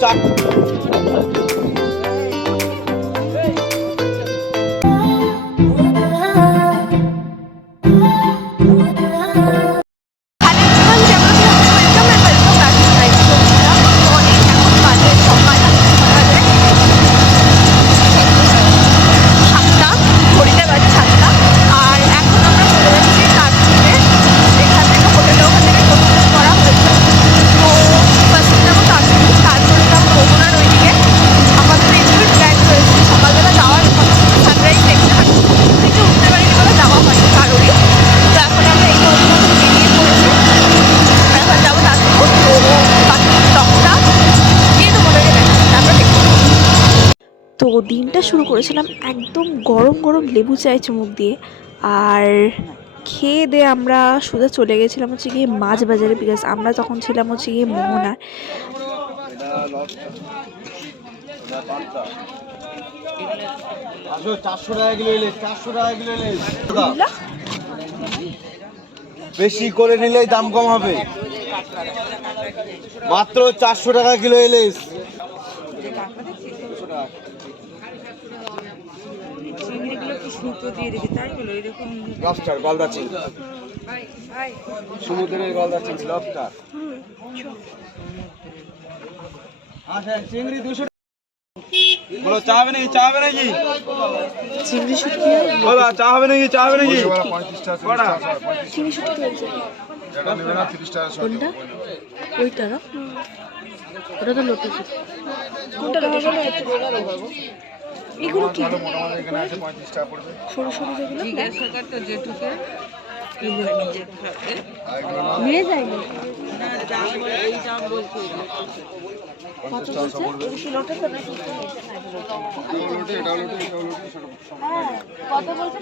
তো দিনটা শুরু করেছিলাম একদম গরম গরম লেবু চায়ে চুমুক দিয়ে, আর খেয়ে দিয়ে আমরা সোজা চলে গেছিলাম হচ্ছে গিয়ে মাছ বাজারে, বিকজ আমরা তখন ছিলাম হচ্ছে গিয়ে মোহনার। বেশি করে নিলেই দাম কম হবে, মাত্র 400 টাকা কিলো ইলিশ। লবস্টার, গলদা চিংড়ি, সমুদ্রের গলদা চিংড়ি, লবস্টার। আচ্ছা, চিংড়ি 200 টাকা। বলো চা হবে নাকি? চা হবে নাকি? চিংড়ি শুটকি বলো চা হবে নাকি? চা হবে নাকি? 35 টাকা। বড়া চিংড়ি শুটকি হয়েছে এটা নেবে না 30 টাকা সব। কোনটা? ওইটা না, ওটা তো লোটে। কোনটা রাখা গেল? এগুলো কি মোটামুটি এখানে আছে 35 টাকা পড়বে। সরু সরু যেগুলো জিজ্ঞাসাটা যেটুকু নিয়ে যায় না। এই দাম বলছে কত বলছে? লোটে তো না, কত বলছে?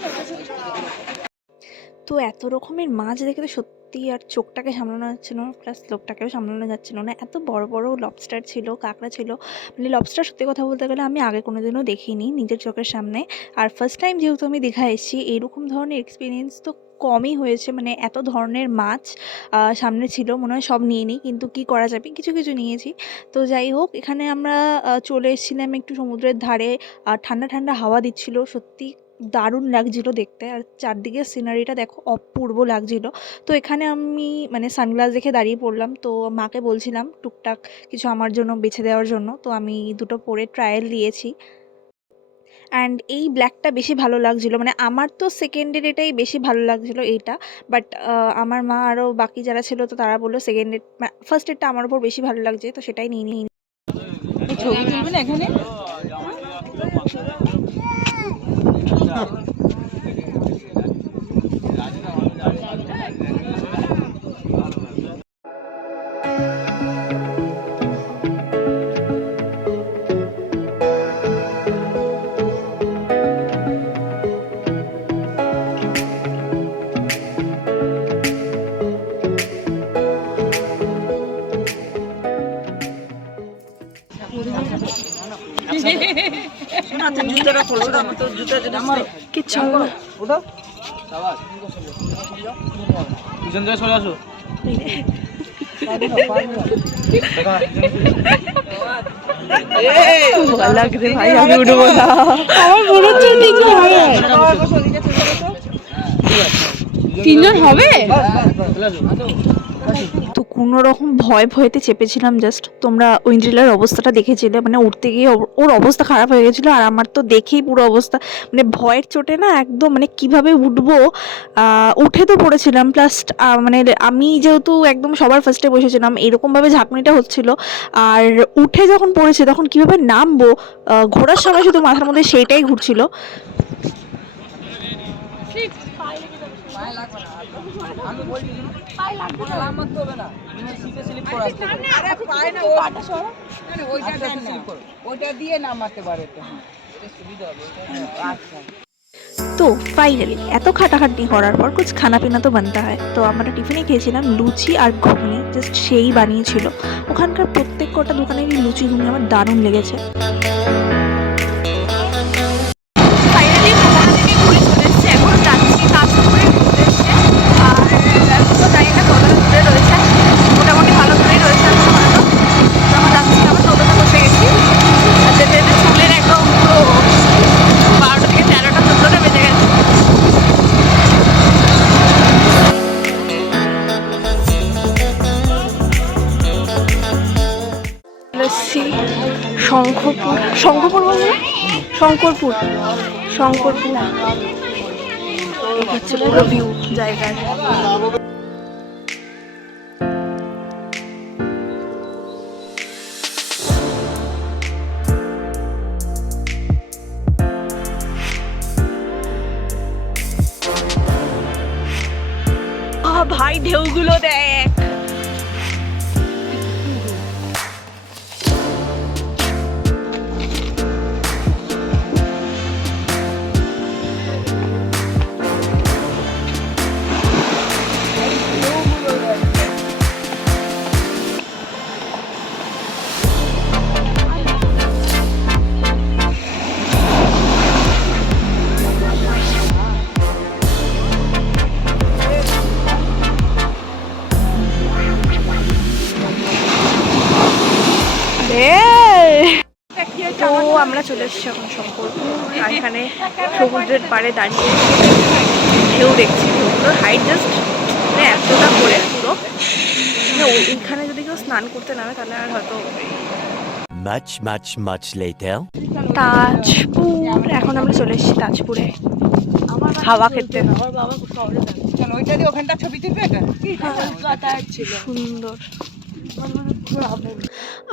তো এত রকমের মাছ দেখে তো সত্যি আর চোখটাকে সামলানো যাচ্ছিল না, প্লাস লোকটাকেও সামলানো যাচ্ছিল না। এত বড় বড় লবস্টার ছিল, কাঁকড়া ছিল। মানে লবস্টার সত্যি কথা বলতে গেলে আমি আগে কোনোদিনও দেখিনি নিজের চোখের সামনে। আর ফার্স্ট টাইম যেহেতু আমি দীঘা এসেছি, এইরকম ধরনের এক্সপিরিয়েন্স তো কমই হয়েছে। মানে এত ধরনের মাছ সামনে ছিল, মনে হয় সব নিয়ে নিই, কিন্তু কি করা যাবে, কিছু কিছু নিয়েছি। তো যাই হোক, এখানে আমরা চলে এসেছিলাম একটু সমুদ্রের ধারে। ঠান্ডা ঠান্ডা হাওয়া দিচ্ছিল, সত্যি দারুণ লাগছিল দেখতে। আর চারদিকের সিনারিটা দেখো, অপূর্ব লাগছিল। তো এখানে আমি মানে সানগ্লাস দেখে দাঁড়িয়ে পড়লাম। তো মাকে বলছিলাম টুকটাক কিছু আমার জন্য বেছে দেওয়ার জন্য। তো আমি দুটো পরে ট্রায়াল দিয়েছি, অ্যান্ড এই ব্ল্যাকটা বেশি ভালো লাগছিলো। মানে আমার তো সেকেন্ডের এটাই বেশি ভালো লাগছিলো এইটা, বাট আমার মা আরও বাকি যারা ছিল তো তারা বললো সেকেন্ডের, ফার্স্টেরটা আমার উপর বেশি ভালো লাগছে, তো সেটাই নিয়ে নিই। ছবি তুলবেন এখানে? জুতাটা খোলো, আমার তো জুতা যেটা আমার কিচ্ছু ওটা সাবাস, পিছন থেকে চলে আসো। লাগ রে ভাই, আমি উঠবো না, আমার মনে হচ্ছে তিনজন হবে। তো কোনো রকম ভয়েতে চেপেছিলাম জাস্ট। তোমরা উইন্ড্রিলার অবস্থাটা দেখেছিলে, মানে উঠতে গিয়ে ওর অবস্থা খারাপ হয়ে গেছিলো, আর আমার তো দেখেই পুরো অবস্থা মানে ভয়ের চোটে না একদম, মানে কিভাবে উঠবো, উঠে তো পড়েছিলাম। প্লাস মানে আমি যেহেতু একদম সবার ফার্স্টে বসেছিলাম, এরকমভাবে ঝাঁকুনিটা হচ্ছিলো। আর উঠে যখন পড়েছে তখন কিভাবে নামবো, ঘোরার সময় শুধু মাথার মধ্যে সেইটাই ঘুরছিল। তো ফাইনালি এত খাটাখাটনি করার পর কুছ খানা পিনা তো বানতে হয়। তো আমরা টিফিনে খেয়েছিলাম লুচি আর ঘুগনি, জাস্ট সেই বানিয়েছিল। ওখানকার প্রত্যেক কটা দোকানেরই লুচি ঘুগনি আমার দারুণ লেগেছে। মোটামুটি ভালো করেই রয়েছে। শঙ্করপুর শঙ্করপুর বলবো না? শঙ্করপুর শঙ্করপুর এই হচ্ছে পুরো ভিউ জায়গার। ভাই ঢেউগুলো দেখ, তো আমরা চলে এসেছি এখন শঙ্করপুর। আর এখানে সমুদ্রের পাড়ে দাঁড়িয়ে ঢেউ দেখছি। ঢেউগুলোর হাইট জাস্ট মানে এতটা করে পুরো, মানে ওইখানে যদি কেউ স্নান করতে নামে তাহলে আর হয়তো। Much later. তাজপুর, এখন আমরা চলে এসেছি তাজপুরে হাওয়া খেতে। চলো ওইটা দিয়ে ওখানটা ছবি তুলবে। এটা সুন্দর।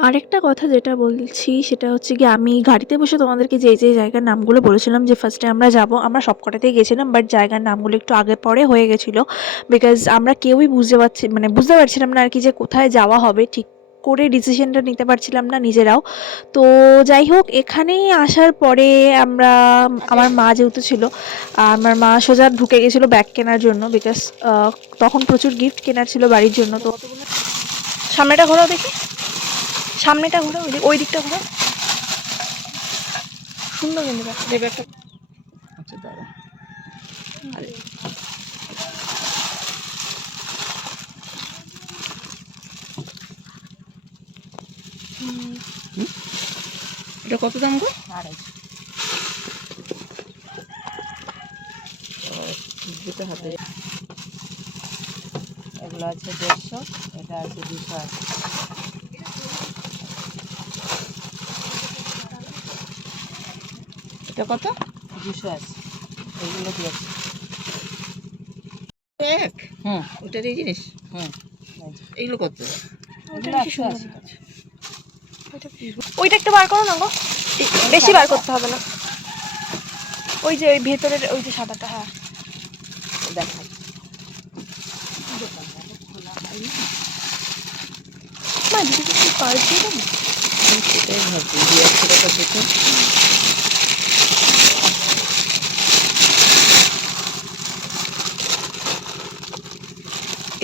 আরেকটা কথা যেটা বলছি সেটা হচ্ছে কি, আমি গাড়িতে বসে তোমাদেরকে যে যে জায়গার নামগুলো বলেছিলাম যে ফার্স্টে আমরা যাব, আমরা সব কটাতেই গেছিলাম, বাট জায়গার নামগুলো একটু আগে পরে হয়ে গেছিলো বিকজ আমরা কেউই বুঝতে পারছিলাম না আর কি যে কোথায় যাওয়া হবে, ঠিক করে ডিসিশনটা নিতে পারছিলাম না নিজেরাও। তো যাই হোক, এখানেই আসার পরে আমার মা যেহেতু ছিল, আমার মা সোজা ঢুকে গেছিলো ব্যাগ কেনার জন্য বিকজ তখন প্রচুর গিফট কেনার ছিল বাড়ির জন্য। তো সামনেটা ঘোরাও দেখি, সামনেটা ঘোরাও, ওই দিকটা ঘোরাও, সুন্দর কিন্তু ব্যাগটা। আচ্ছা দাঁড়া, এটা কত দাম গো? 250 দুটো হাতে। এগুলো আছে 150, এটা আছে 280। এটা কত? 280। এগুলো দিয়েছে এক। হুম, ওটারই জিনিস। হুম, এইগুলো কত? ওইটা একটু বার করো না গো, বেশি বার করতে হবে না। ওই যে ওই ভেতরের ওই যে সাদাটা, হ্যাঁ দেখা মা দিদি কি পার দিয়ে দেবো? সেটাই ভাবছি, 200 টাকা দেখে।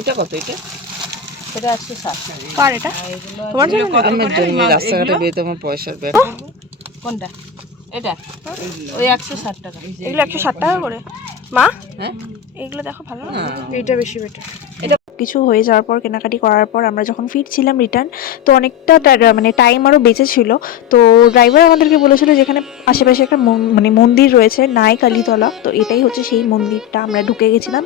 এটা কত? এটা 160। কার এটা? তোমার জন্য? আমার জন্য রাস্তাঘাটে বেয়ে তোমার পয়সার ব্যাগ। কোনটা? এটা ওই 160 টাকা। এগুলো 160 টাকা করে মা? হ্যাঁ, এগুলো দেখো ভালো না, এইটা বেশি বেটার। এটা কিছু হয়ে যাওয়ার পর, কেনাকাটি করার পর আমরা যখন ফিরছিলাম রিটার্ন, তো অনেকটা মানে টাইম আরও বেঁচে ছিল। তো ড্রাইভার আমাদেরকে বলেছিল যেখানে আশেপাশে একটা মানে মন্দির রয়েছে নাই কালীতলা, তো এটাই হচ্ছে সেই মন্দিরটা। আমরা ঢুকে গেছিলাম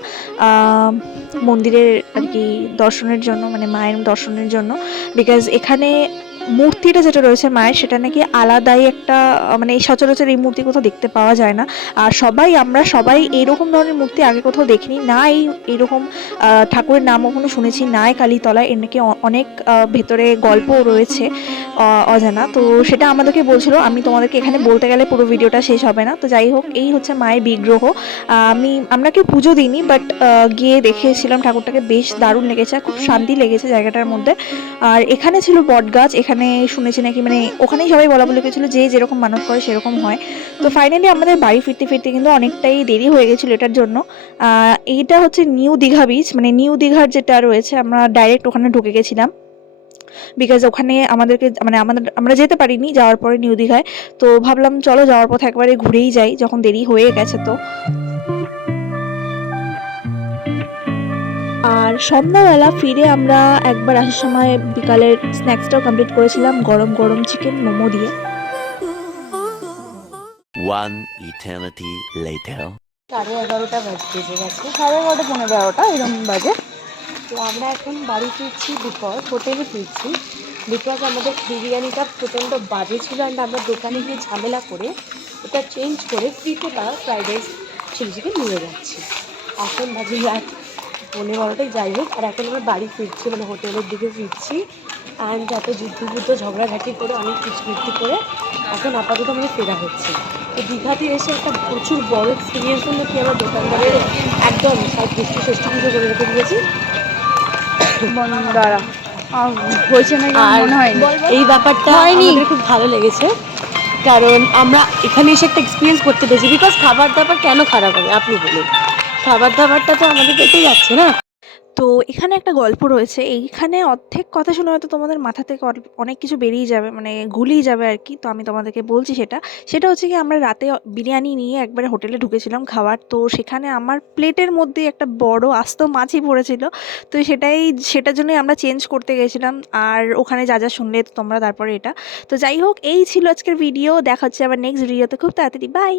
মন্দিরের আর কি দর্শনের জন্য, মানে মায়ের দর্শনের জন্য, বিকজ এখানে মূর্তিটা যেটা রয়েছে মায়ের, সেটা নাকি আলাদাই একটা, মানে এই সচরাচর এই মূর্তি কোথাও দেখতে পাওয়া যায় না। আর আমরা সবাই এইরকম ধরনের মূর্তি আগে কোথাও দেখিনি, না এইরকম ঠাকুরের নাম কখনো শুনেছি, না কালীতলায়। এর নাকি অনেক ভেতরে গল্পও রয়েছে অজানা। তো সেটা আমাদেরকে বলছিল, আমি তোমাদেরকে এখানে বলতে গেলে পুরো ভিডিওটা শেষ হবে না। তো যাই হোক, এই হচ্ছে মায়ের বিগ্রহ। আমরা কেউ পুজো দিইনি, বাট গিয়ে দেখেছিলাম ঠাকুরটাকে, বেশ দারুণ লেগেছে, খুব শান্তি লেগেছে জায়গাটার মধ্যে। আর এখানে ছিল বট গাছ, এখানে শুনেছি নাকি, মানে ওখানেই সবাই বলা বলে গেছিলো যে যেরকম মানত করে সেরকম হয়। তো ফাইনালি আমাদের বাড়ি ফিরতে কিন্তু অনেকটাই দেরি হয়ে গেছিলো এটার জন্য। এইটা হচ্ছে নিউ দীঘা বিচ, মানে নিউ দীঘার যেটা রয়েছে, আমরা ডাইরেক্ট ওখানে ঢুকে গেছিলাম বিকজ ওখানে আমাদেরকে, মানে আমরা যেতে পারিনি যাওয়ার পরে নিউ দীঘায়। তো ভাবলাম চলো যাওয়ার পথে একবারে ঘুরেই যাই, যখন দেরি হয়ে গেছে। তো আর সন্ধ্যাবেলা ফিরে আমরা একবার আসার সময় বিকালের স্ন্যাক্সটাও কমপ্লিট করেছিলাম গরম গরম চিকেন মোমো দিয়ে। One eternity later. 11:30 বেজে গেছে, 11:30 15 এরকম বাজে। তো আমরা এখন বাড়ি ফিরছি, দুপুর হোটেলে ফিরছি। বিকজ আমাদের বিরিয়ানিটা প্রচণ্ড বাজে ছিল অ্যান্ড আমরা দোকানে গিয়ে ঝামেলা করে ওটা চেঞ্জ করে ফ্রিতে পাওয়া ফ্রাইড রাইস চিলি চিকেন নিয়ে যাচ্ছি। এখন বাজে রাত 11:30, যাই হোক। আর এখন আমরা বাড়ি ফিরছি, মানে হোটেলের দিকে ফিরছি। অ্যান্ড এত যুদ্ধ ঝগড়াঝাটি করে অনেক কীর্তি করে এখন আপাতত আমাদের ফেরা হচ্ছে। তো দীঘাতে এসে একটা প্রচুর বড় এক্সপিরিয়েন্স হলো কি, আমরা দোকানদারের একদম 60-60 পুজো করে রেখে দিয়েছি। হয়েছে না আর এই ব্যাপারটা আমাদের খুব ভালো লেগেছে, কারণ আমরা এখানে এসে একটা এক্সপিরিয়েন্স করতে পেরেছি। বিকজ খাবার দাবার কেন খারাপ হবে আপনি বলুন, খাবার দাবারটা তো আমাদের পেটেই যাচ্ছে না। তো এখানে একটা গল্প রয়েছে, এইখানে অর্ধেক কথা শুনে হয়তো তোমাদের মাথা থেকে অনেক কিছু বেরিয়ে যাবে, মানে গুলিয়ে যাবে আর কি। তো আমি তোমাদেরকে বলছি সেটা হচ্ছে কি, আমরা রাতে বিরিয়ানি নিয়ে একবারে হোটেলে ঢুকেছিলাম খাবার। তো সেখানে আমার প্লেটের মধ্যে একটা বড় আস্ত মাছই পড়েছিল। তো সেটার জন্যই আমরা চেঞ্জ করতে গেছিলাম। আর ওখানে যা যা শুনলে তো তোমরা তারপরে এটা। তো যাই হোক, এই ছিল আজকের ভিডিও। দেখা হচ্ছে আবার নেক্সট ভিডিওতে খুব তাড়াতাড়ি। বাই।